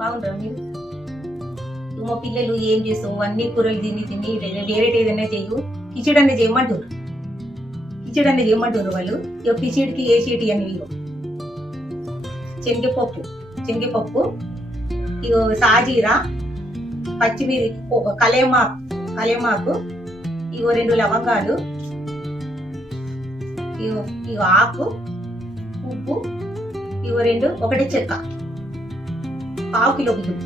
బాగుంటారా మీరు? మా పిల్లలు ఏం చేస్తావు అన్ని కూరలు తిని తిని వేరే ఏదైనా చెయ్యు, కిచిడి అనేది చేయమంటారు. కిచిడి అనేది చేయమంటారు వాళ్ళు. ఇక కిచిడికి వేసేటి అని శనగపప్పు ఇగో సాజీరా, పచ్చిమిరి, కలేమాకు, ఇగో 2 లవంగాలు, ఇగో ఆకు, ఉప్పు, ఇగో 1 చెక్క, 1/2 కిలో బియ్యం.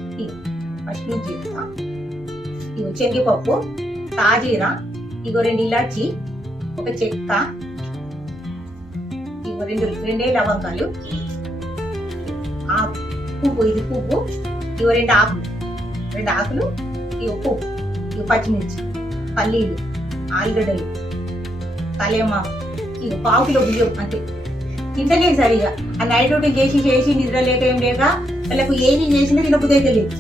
ఫస్ట్ నుంచి ఇగో శనగపప్పు, సాజీరా, ఇగో 2 ఇలాచి, 1 చెక్క, ఇగో 2 లవంగాలు, పువ్వు, ఇది పువ్వు, ఇగో 2 ఆకులు, ఇగో పువ్వు, ఇగో పచ్చిమిర్చి, పల్లీలు, ఆలుగడ్డలు, కలేమాకు, ఇగో 1/2 కిలో బియ్యం. అంటే తింటలేదు సరిగా. ఆ నైట్ రొటీన్ చేసి నిద్ర లేక ఏం లేక వాళ్ళకు ఏది చేసినా తినబుద్ధి అయితే లేదు.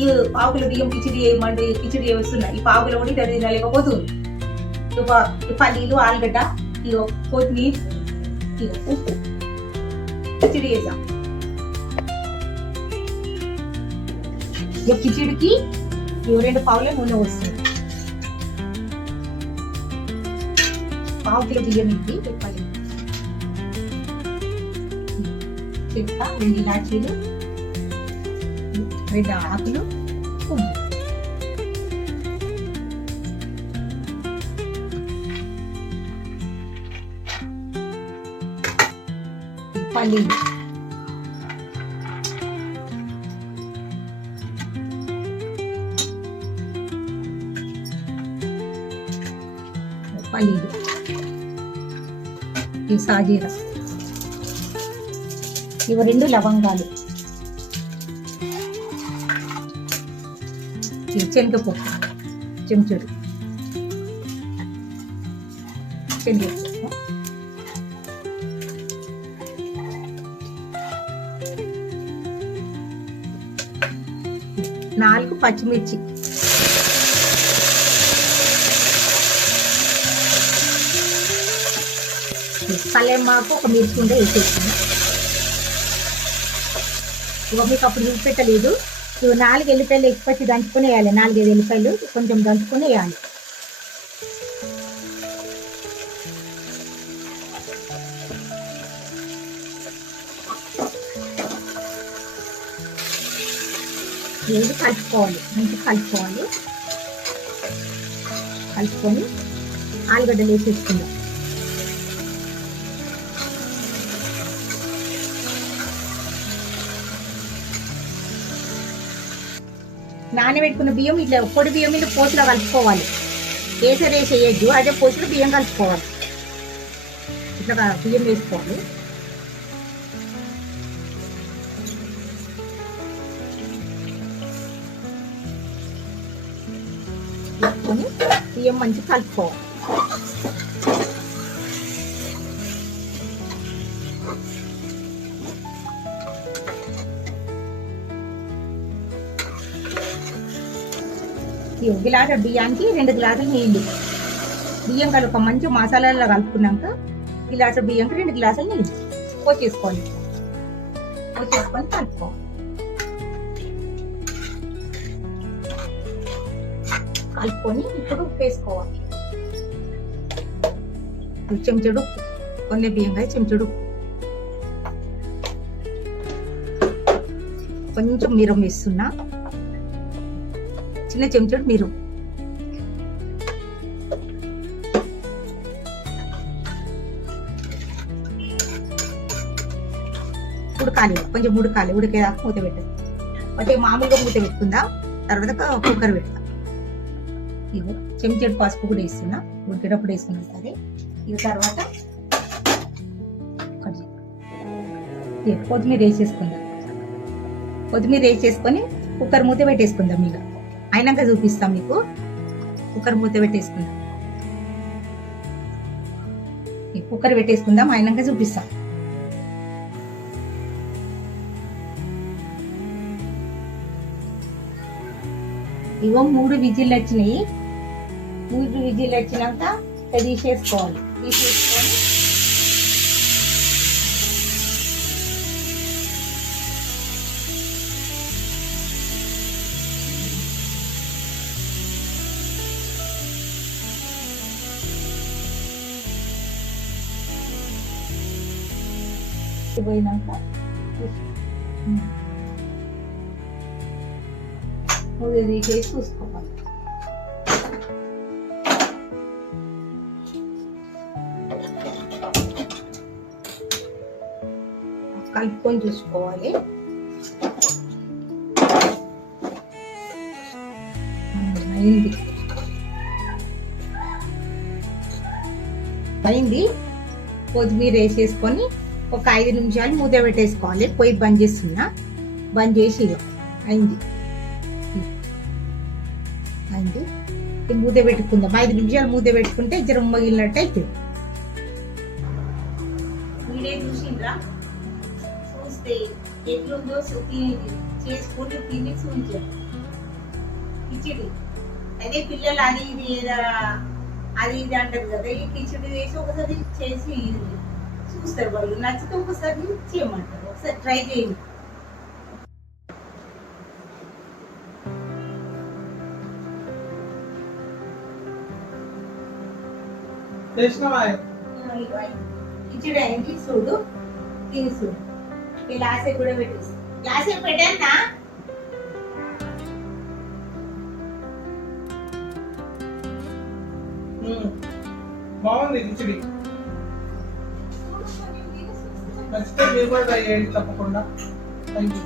ఈ 1/2 కిలో బియ్యం కిచిడి వేస్తున్నా. ఈ 1/2 కిలో కూడా ఇతర తినలేకపోతుంది. పల్లీలు, ఆలుగడ్డ, ఇగో కొత్తిమీర, ఇగో ఉప్పు, కిచిడి వేద్దాం. కిచిడికి 2 పావుల నూనె వస్తుంది. 1/2 కిలో బియ్యం ఇది చెప్పాలి. చెక్క, 2 ఇలాచీలు, 2 ఆకులు, పువ్వు, పల్లీలు, ఈ సాజీరా, ఇవి 2 లవంగాలు, శనగపప్పు చెంచుడు, శనగపప్పు, 4 పచ్చిమిర్చి, కలేమాకు 1 మిర్చి ఉంటే వేసేస్తున్నా. ఇక మీకు అప్పుడు చూపెట్టలేదు. ఇవి 4 ఎల్లిపాయలు ఎక్కువ దంచుకొని వేయాలి. 4-5 ఎల్లిపాయలు కొంచెం దంచుకొని వేయాలి. ఇది కలుపుకోవాలి, మంచిగా కలుపుకొని ఆలుగడ్డలు వేసేసుకుందాం. నానబెట్టుకున్న బియ్యం ఇట్లా పొడి బియ్యం మీద పోసులో కలుపుకోవాలి. వేసేసి వేయద్దు, అదే పోసులో బియ్యం కలుపుకోవాలి. ఇట్లా బియ్యం వేసుకోవాలి. వేసుకొని బియ్యం మంచిగా కలుపుకోవాలి. గ్లాసు బియ్యానికి 2 గ్లాసులు నీళ్ళు. బియ్యం కలుపు మంచి మసాలాలో కలుపుకున్నాక గ్లాసు బియ్యంకి 2 గ్లాసులు నీళ్ళు పోసేసుకొని కలుపుకోవాలి. కలుపుకొని ఇప్పుడు ఉప్పు వేసుకోవాలి. చెంచుడు కొన్ని బియ్యంగా చెంచుడు కొంచెం మిరం వేస్తున్నా. చిన్న చెంచుడు మీరు ఉడకాలి, కొంచెం ఉడికేదాకా మూత పెట్టదు. అంటే మామూలుగా మూత పెట్టుకుందాం, తర్వాత కుక్కర్ పెడతాం. ఇగో చెంచుడు పసుపు కూడా వేస్తున్నా, ఉడికేటప్పుడు వేసుకున్నా సరే. ఇక తర్వాత కొత్తిమీర వేసేసుకొని కుక్కర్ మూత పెట్టేసుకుందాం. ఇక అయినాక చూపిస్తాం మీకు. కుక్కర్ మూత పెట్టేసుకుందాం. అయినాక చూపిస్తాం. ఇగో 3 విజిల్లు వచ్చినాయి. 3 విజిల్లు వచ్చినాక తీసేసుకొని పోయినాక ఇది చేసి చూసుకోవాలి. కలుపుకొని చూసుకోవాలి. అయింది. కొత్తిమీర వేసేసుకొని ఒక 5 నిమిషాలు మూత పెట్టేసుకోవాలి. పొయ్యి బంద్ చేస్తున్నా. బంద్ చేసి అయింది అయింది మూత పెట్టుకుందాం. 5 నిమిషాలు మూత పెట్టుకుంటే జర మగిలినట్టు అవుతుంది. వీడియో చూసిండ్రా? చూస్తే ఎట్లుందో చేసుకుంటే తిని చూపించారు. కిచిడి అదే పిల్లలు అది ఇది అది ఇది అంటారు కదా, ఈ కిచిడి వేసి ఒకసారి చేసి చూస్తారు. వాళ్ళు నచ్చితే ఒకసారి చేయమంటారు. ఒకసారి ట్రై చేయండి. కిచిడి అయింది చూడు, తిని చూడు. గ్లాస్ కూడా పెట్టేసి గ్లాస్ పెట్టానా? బాగుంది కిచిడి. నచ్చితే మీరు కూడా ట్రై చేయండి తప్పకుండా. Thank you.